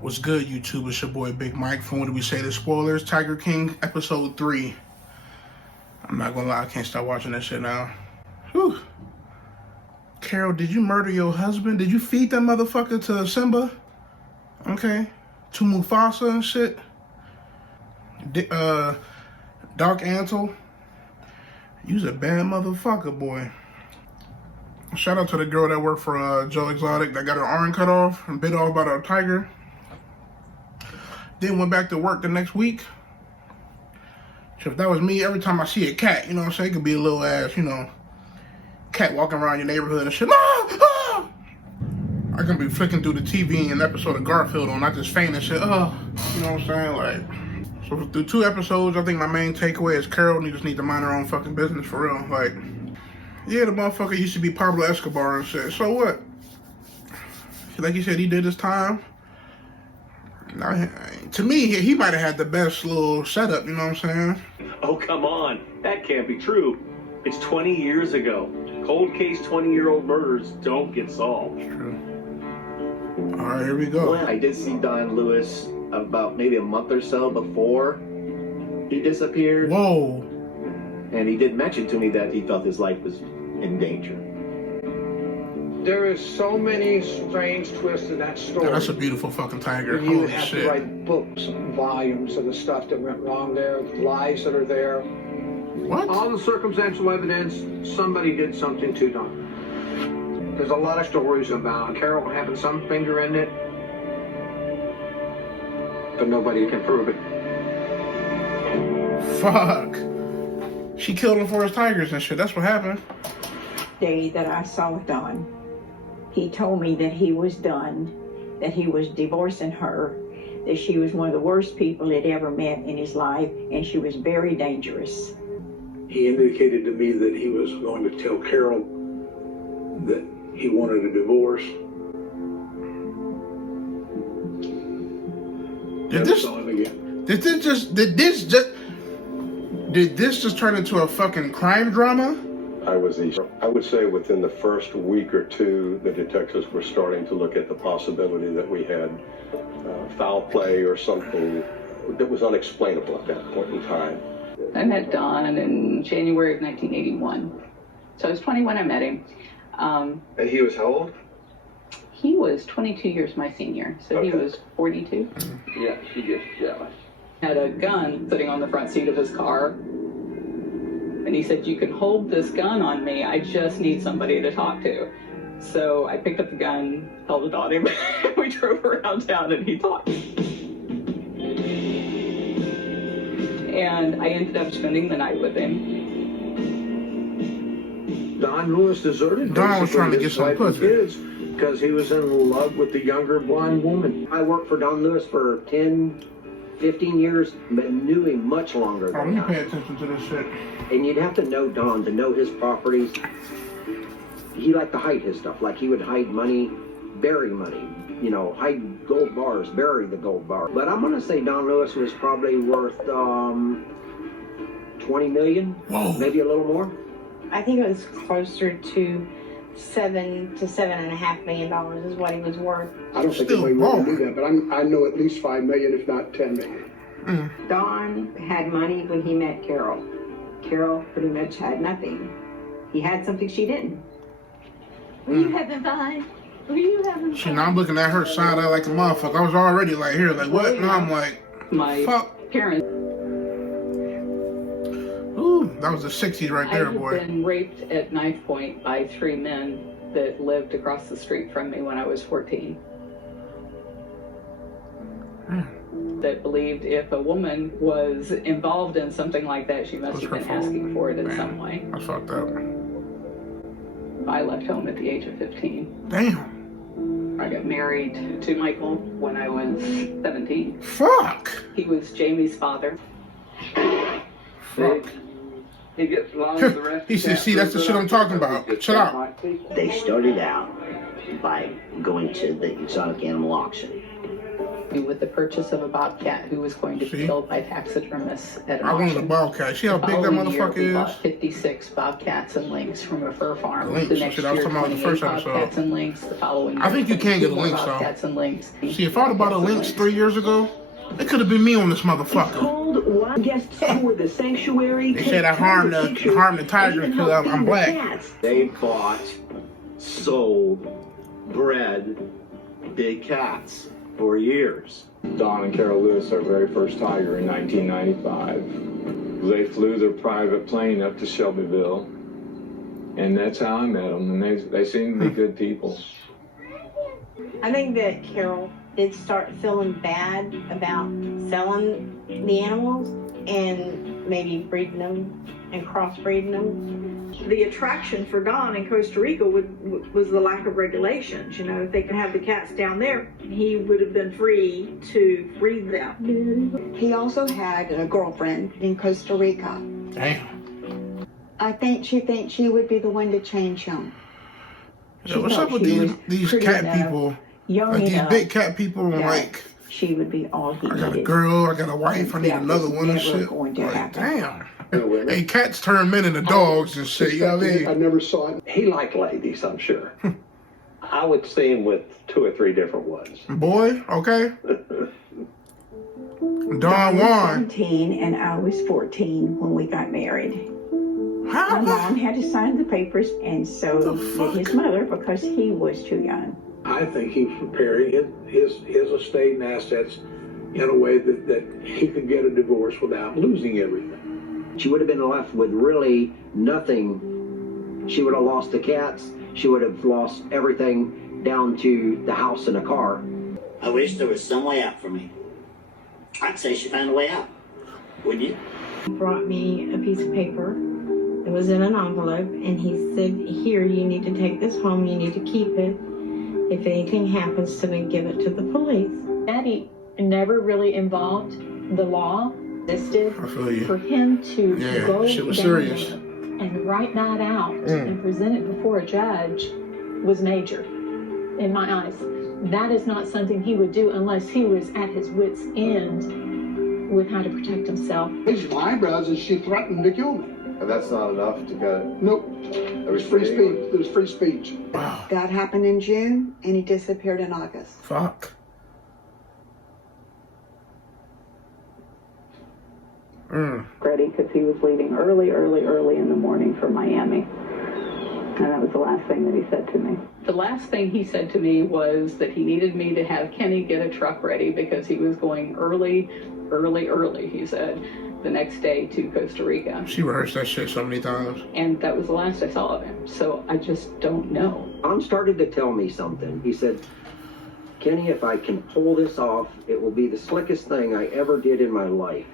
What's good, YouTube? It's your boy Big Mike from What Do We Say The Spoilers, Tiger King, Episode 3. I'm not gonna lie, I can't stop watching that shit now. Whew. Carole, did you murder your husband? Did you feed that motherfucker to Simba? Okay. To Mufasa and shit? Dark Antle? You's a bad motherfucker, boy. Shout out to the girl that worked for Joe Exotic that got her arm cut off and bit off by a tiger. Then went back to work the next week. So if that was me, every time I see a cat, you know what I'm saying? It could be a little ass, cat walking around your neighborhood and shit. I can be flicking through the TV and an episode of Garfield on, I just faint and shit. You know what I'm saying? Like, so through 2 episodes, I think my main takeaway is Carole just need to mind her own fucking business for real. Like, yeah, the motherfucker used to be Pablo Escobar and shit. So what? Like he said, he did his time. Now, to me, he might have had the best little setup, you know what I'm saying? Oh, come on. That can't be true. It's 20 years ago. Cold case 20-year-old murders don't get solved. It's true. All right, here we go. Well, I did see Don Lewis about maybe a month or so before he disappeared. Whoa. And he did mention to me that he felt his life was in danger. There is so many strange twists in that story. Yeah, that's a beautiful fucking tiger. You Holy have shit. to write books, volumes of the stuff that went wrong there, lies that are there. What? All the circumstantial evidence, somebody did something to Don. There's a lot of stories about Carole having some finger in it, but nobody can prove it. Fuck. She killed him for his tigers and shit. That's what happened. Day that I saw Don, he told me that he was done, that he was divorcing her, that she was one of the worst people he'd ever met in his life, and she was very dangerous. He indicated to me that he was going to tell Carole that he wanted a divorce. Did this just turn into a fucking crime drama? I would say within the first week or two, the detectives were starting to look at the possibility that we had foul play or something that was unexplainable at that point in time. I met Don in January of 1981. So I was 20 when I met him. And he was how old? He was 22 years my senior, so Okay. he was 42. Yeah, she gets jealous. Had a gun sitting on the front seat of his car. And he said, "You can hold this gun on me. I just need somebody to talk to." So I picked up the gun, held it on him. We drove around town and he talked. And I ended up spending the night with him. Don Lewis deserted Don was trying to get some pussy. because he was in love with the younger blonde woman. I worked for Don Lewis for 10, 15 years, but knew him much longer Oh, than you that. pay attention to this shit. And you'd have to know Don to know his properties. He liked to hide his stuff. Like he would hide money, bury money. Hide gold bars, bury the gold bar. But I'm gonna say Don Lewis was probably worth 20 million, Whoa. maybe a little more. I think it was closer to $7 to $7.5 million is what he was worth. I don't think Still anybody would wrong. do that, but I know at least 5 million, if not 10 million. Don had money when he met Carole. Carole pretty much had nothing. He had something she didn't. Were you having fun? Were you having fun? Shit, now I'm looking at her side eye like a motherfucker. I was already like, here, like, what? Now I'm like, My fuck. parents. Ooh, that was the 60s right there, I had boy. been raped at knife point by 3 men that lived across the street from me when I was 14. That believed if a woman was involved in something like that, she must have been asking for it in some way. I fucked up. I left home at the age of 15. Damn. I got married to Michael when I was 17. Fuck. He was Jamie's father. Fuck. He gets along with the rest. He said, see, that's the shit I'm talking about. Chill out. They started out by going to the exotic animal auction. with the purchase of a bobcat who was going to be killed by taxidermists at an I wanted a auction. bobcat. See how The big that following year, motherfucker we is? bought 56 bobcats and lynx from a fur farm. Lynx, The next shit, year, I was talking about the 28 first episode. bobcats and lynx. The following year, I think you can get a 22 lynx, though. bobcats and lynx. See, if I'd have bought a lynx 3 years ago, it could have been me on this motherfucker. Told one guests who were the sanctuary. They said I harmed the tiger because I'm black. They bought, sold, bred big cats for years. Don and Carole Lewis, our very first tiger in 1995. They flew their private plane up to Shelbyville, and that's how I met them, and they seem to be good people. I think that Carole did start feeling bad about selling the animals and maybe breeding them and crossbreeding them. The attraction for Don in Costa Rica was the lack of regulations. You know, if they could have the cats down there, he would have been free to breed them. He also had a girlfriend in Costa Rica. Damn. I think she thinks she would be the one to change him. So what's up with these cat people? Like these big cat people, like she would be all he I got a needed. girl, I got a wife, I need another one and shit. Like, damn. Hey, cats turn men into dogs and shit, you know what I mean? I never saw it. He liked ladies, I'm sure. I would see him with 2 or 3 different ones. Boy, okay. Don was Juan. 17 and I was 14 when we got married. My mom had to sign the papers, and so did his mother because he was too young. I think he was preparing his estate and assets in a way that he could get a divorce without losing everything. She would have been left with really nothing. She would have lost the cats. She would have lost everything down to the house and a car. I wish there was some way out for me. I'd say she found a way out. Wouldn't you? He brought me a piece of paper. It was in an envelope, and he said, here, you need to take this home. You need to keep it. If anything happens to me, give it to the police. Daddy never really involved the law. Existed for him to go shit was down serious. there and write that out and present it before a judge was major in my eyes. That is not something he would do unless he was at his wit's end with how to protect himself. Raised my eyebrows as she threatened to kill me. And that's not enough to get it? Nope. There was free speech. There was free speech. Wow. That happened in June, and he disappeared in August. Fuck. Ready because he was leaving early in the morning for Miami. And that was the last thing that he said to me. The last thing he said to me was that he needed me to have Kenny get a truck ready because he was going early, he said, the next day to Costa Rica. She rehearsed that shit so many times. And that was the last I saw of him. So I just don't know. Don started to tell me something. He said, Kenny, if I can pull this off, it will be the slickest thing I ever did in my life.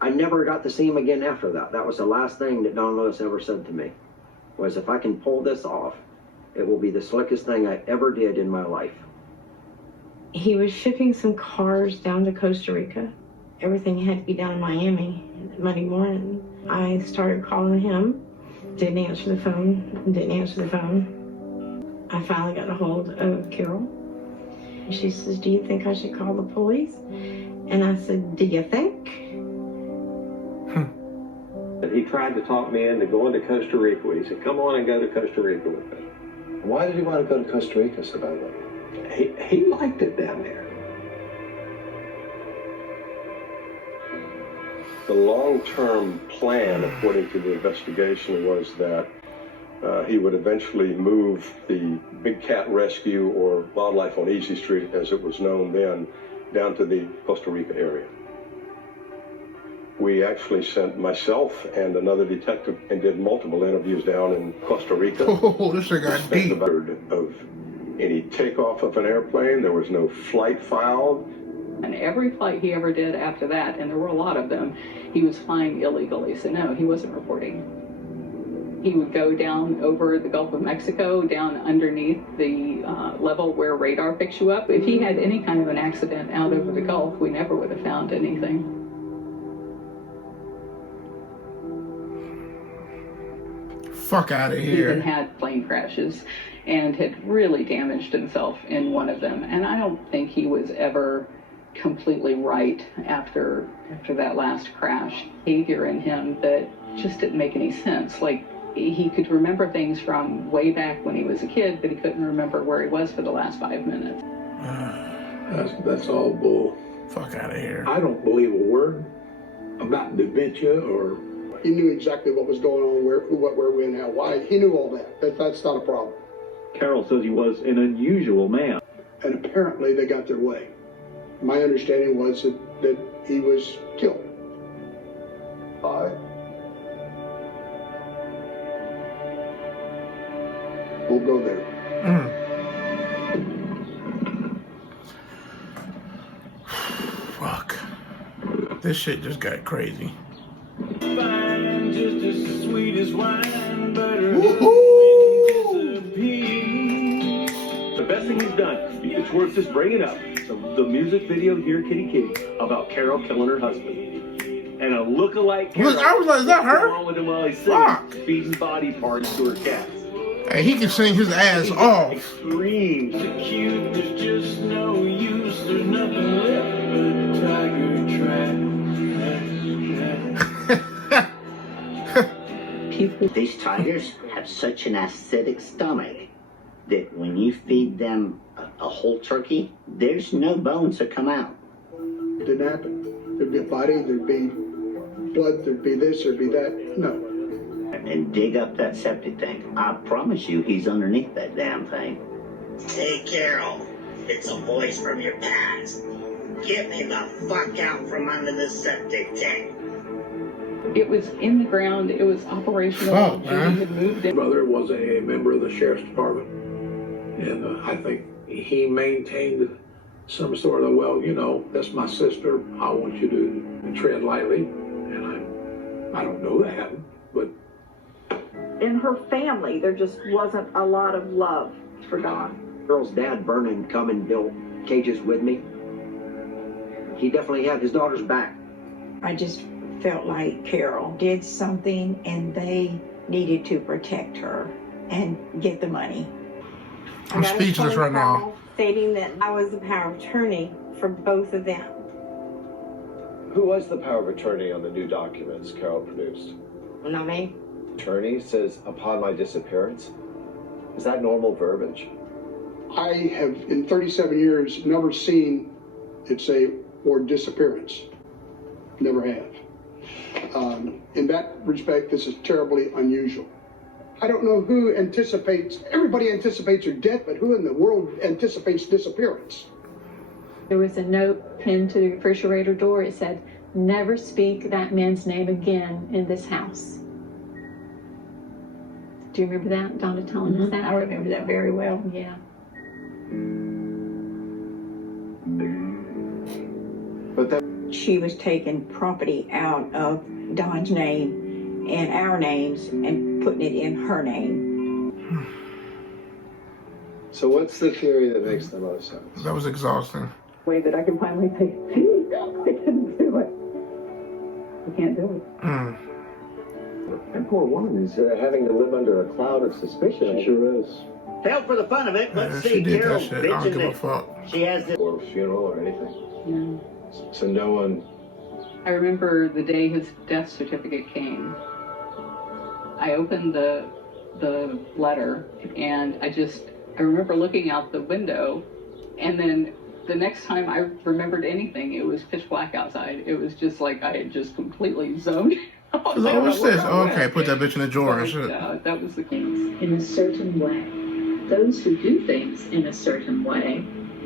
I never got to see him again after that. That was the last thing that Don Lewis ever said to me, was if I can pull this off, it will be the slickest thing I ever did in my life. He was shipping some cars down to Costa Rica. Everything had to be down in Miami Monday morning. I started calling him, didn't answer the phone. I finally got a hold of Carole. She says, do you think I should call the police? And I said, do you think? He tried to talk me into going to Costa Rica. He said, come on and go to Costa Rica with me. Why did he want to go to Costa Rica so badly? He liked it down there. The long-term plan, according to the investigation, was that he would eventually move the big cat rescue, or wildlife on Easy Street as it was known then, down to the Costa Rica area. We actually sent myself and another detective and did multiple interviews down in Costa Rica. Oh, this thing got deep. Of any takeoff of an airplane, there was no flight filed. And every flight he ever did after that, and there were a lot of them, he was flying illegally. So no, he wasn't reporting. He would go down over the Gulf of Mexico, down underneath the level where radar picks you up. If he had any kind of an accident out over the Gulf, we never would have found anything. Fuck out of He here. even had plane crashes and had really damaged himself in one of them. And I don't think he was ever completely right after that last crash. Behavior in him that just didn't make any sense. Like, he could remember things from way back when he was a kid, but he couldn't remember where he was for the last 5 minutes. That's all bull. Fuck out of here. I don't believe a word about dementia or. He knew exactly what was going on, where, when, how, why. He knew all that. That's not a problem. Carole says he was an unusual man. And apparently they got their way. My understanding was that he was killed. Why? We'll go there. Fuck. This shit just got crazy. Just as sweet as wine, butter. The best thing he's done, it's worth just bringing up, the music video Here Kitty Kitty about Carole killing her husband. And a look-alike Carole. Look, I was like, is that her? Along with him while he's Fuck. singing, feeding body parts to her cats. Hey, he can sing his ass off. Extreme. The cute, there's just no use. There's nothing left but tiger trap. These tigers have such an acidic stomach that when you feed them a whole turkey, there's no bones that come out. It didn't happen. There'd be a body, there'd be blood, there'd be this, there'd be that. No. And dig up that septic tank. I promise you he's underneath that damn thing. Hey, Carole, it's a voice from your past. Get me the fuck out from under the septic tank. It was in the ground. It was operational. Fuck, Judy man. had moved My in. brother was a member of the sheriff's department, and I think he maintained some sort of, well, you know, that's my sister. I want you to tread lightly, and I don't know that, but In her family, there just wasn't a lot of love for Don. Carol's dad, Vernon, come and built cages with me. He definitely had his daughter's back. I just felt like Carole did something and they needed to protect her and get the money. I'm speechless right now. Stating that I was the power of attorney for both of them. Who was the power of attorney on the new documents Carole produced? Not me. Attorney says, upon my disappearance. Is that normal verbiage? I have, in 37 years, never seen it say word disappearance. Never have. In that respect, this is terribly unusual. I don't know who anticipates, everybody anticipates her death, but who in the world anticipates disappearance? There was a note pinned to the refrigerator door. It said, "Never speak that man's name again in this house." Do you remember that? Donna telling us that? I remember that very well. Yeah. But that She was taking property out of Don's name and our names and putting it in her name. So what's the theory that makes the most sense? That was exhausting. Way that I can finally say, I couldn't do it. I can't do it. That poor woman is having to live under a cloud of suspicion. She sure is. Hell, for the fun of it, let's She see did Carole that shit. I don't bitching give a that fuck. she has this. Or a funeral or anything. Yeah. So no one. I remember the day his death certificate came. I opened the letter and I remember looking out the window, and then the next time I remembered anything, it was pitch black outside. It was just like I had just completely zoned out. What's this? Oh, okay, put that bitch in a drawer and shit. That was the Things in a certain way. Those who do things in a certain way,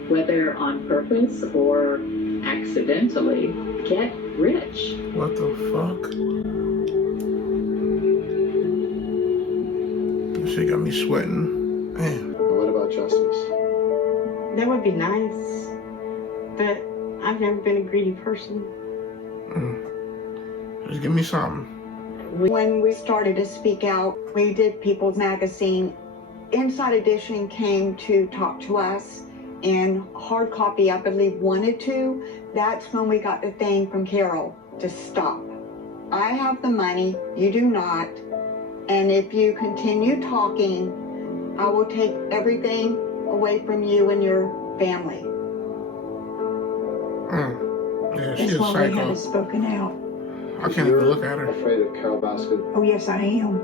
whether on purpose or accidentally, get rich. What the fuck? This shit got me sweating. Man. What about justice? That would be nice, but I've never been a greedy person. Just give me something. When we started to speak out, we did People's Magazine. Inside Edition came to talk to us, and Hard Copy, I believe, wanted to. That's when we got the thing from Carole to stop. I have the money, you do not. And if you continue talking, I will take everything away from you and your family. Yeah, she's That's a why we psycho. haven't spoken out. I can't even look at her. Afraid of Carole Baskin? Oh, yes, I am.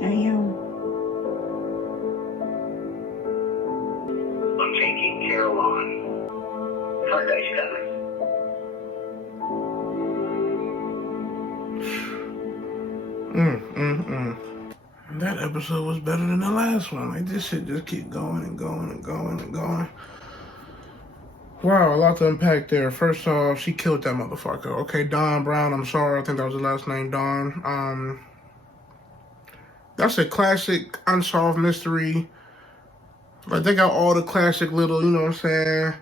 I am. I'm taking Carole on. Her day's coming. That episode was better than the last one. Like, this shit just keep going and going and going and going. Wow, a lot to unpack there. First off, she killed that motherfucker. Okay, Don Brown, I'm sorry. I think that was the last name, Don. That's a classic unsolved mystery. Like, they got all the classic little, you know what I'm saying?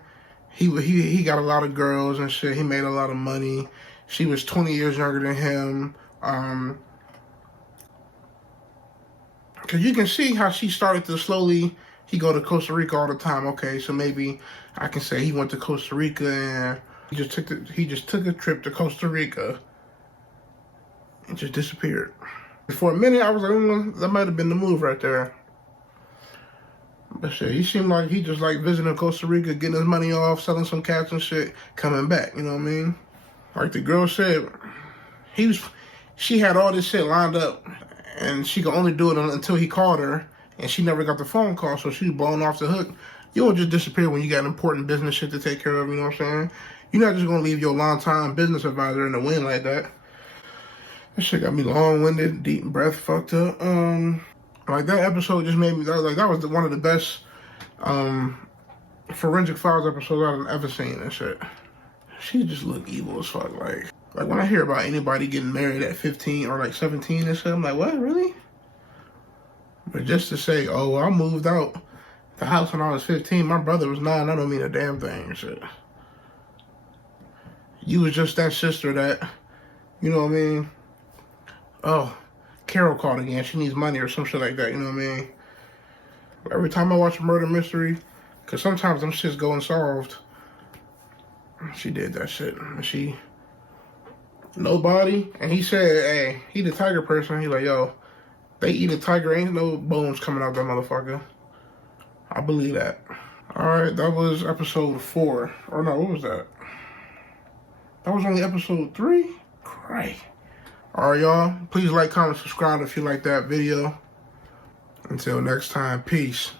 He got a lot of girls and shit. He made a lot of money. She was 20 years younger than him. Because you can see how she started to slowly, he go to Costa Rica all the time. Okay, so maybe I can say he went to Costa Rica and he just took a trip to Costa Rica and just disappeared. For a minute, I was like, that might have been the move right there. But shit, he seemed like he just like visiting Costa Rica, getting his money off, selling some cats and shit, coming back, you know what I mean? Like the girl said, she had all this shit lined up and she could only do it until he called her and she never got the phone call, so she was blown off the hook. You don't just disappear when you got important business shit to take care of, you know what I'm saying? You're not just gonna leave your longtime business advisor in the wind like that. That shit got me long-winded, deep breath fucked up. Like that episode just made me, that was one of the best Forensic Files episodes I've ever seen and shit. She just look evil as fuck. Like when I hear about anybody getting married at 15 or like 17 and shit, I'm like, what, really? But just to say, oh, I moved out the house when I was 15, my brother was 9, that don't mean a damn thing and shit. You was just that sister that, you know what I mean? Oh, Carole called again, she needs money or some shit like that, you know what I mean? Every time I watch a murder mystery, because sometimes them shits go unsolved, she did that shit. And nobody, and he said, hey, he the tiger person, he like, yo, they eat a tiger, ain't no bones coming out that motherfucker. I believe that. Alright, that was episode 4. Or no, what was that? That was only episode 3? Great. Alright, y'all. Please like, comment, subscribe if you like that video. Until next time, peace.